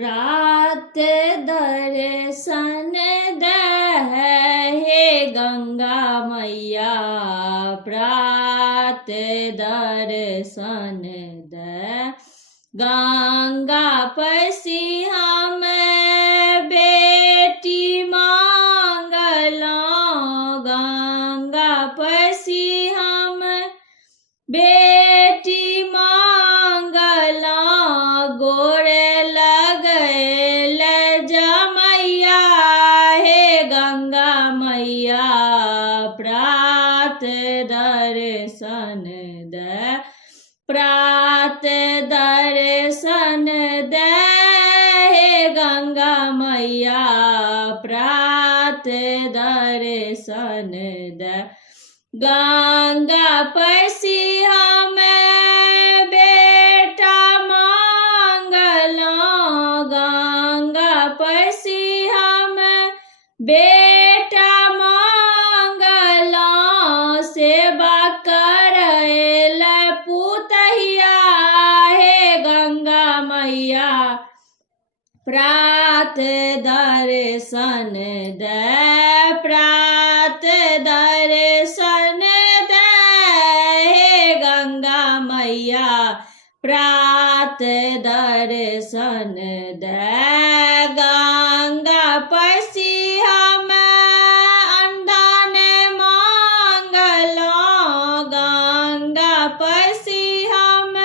प्रात दर्शन दे हे गंगा मैया, प्रात दर्शन दे। गंगा पसी हम बेटी मांगलो, गंगा पसी हम बेटी मांगलो, गोरे लगल जमैया हे गंगा मैया, प्रात दर्शन दे। प्रात दर्शन दे हे गंगा मैया, प्रात दर्शन दे। गंगा पसी हम बेटा मांगलो, गंगा पसी हम बेटा मांगलो, सेवा करैल पुतहिया हे गंगा मैया, प्रात दर्शन दे। प्रात दर्शन दे हे गंगा मैया, प्रात दर्शन दे। गंगा पसी हम अंधन मांगलो, गंगा पसी हम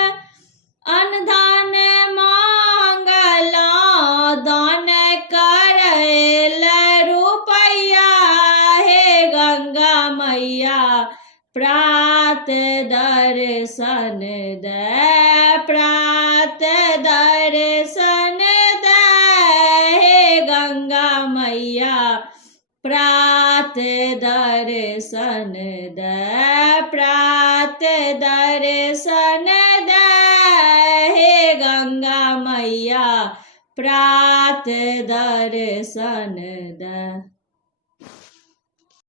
अनधन मांगलो, दान करैल रुपैया हे गंगा मैया, प्रात दर्शन दे। प्रात दर्शन दे हे गंगा मैया, प्रात दर्शन दे। प्रात दर्शन दे हे गंगा मैया, प्रात दर्शन दे।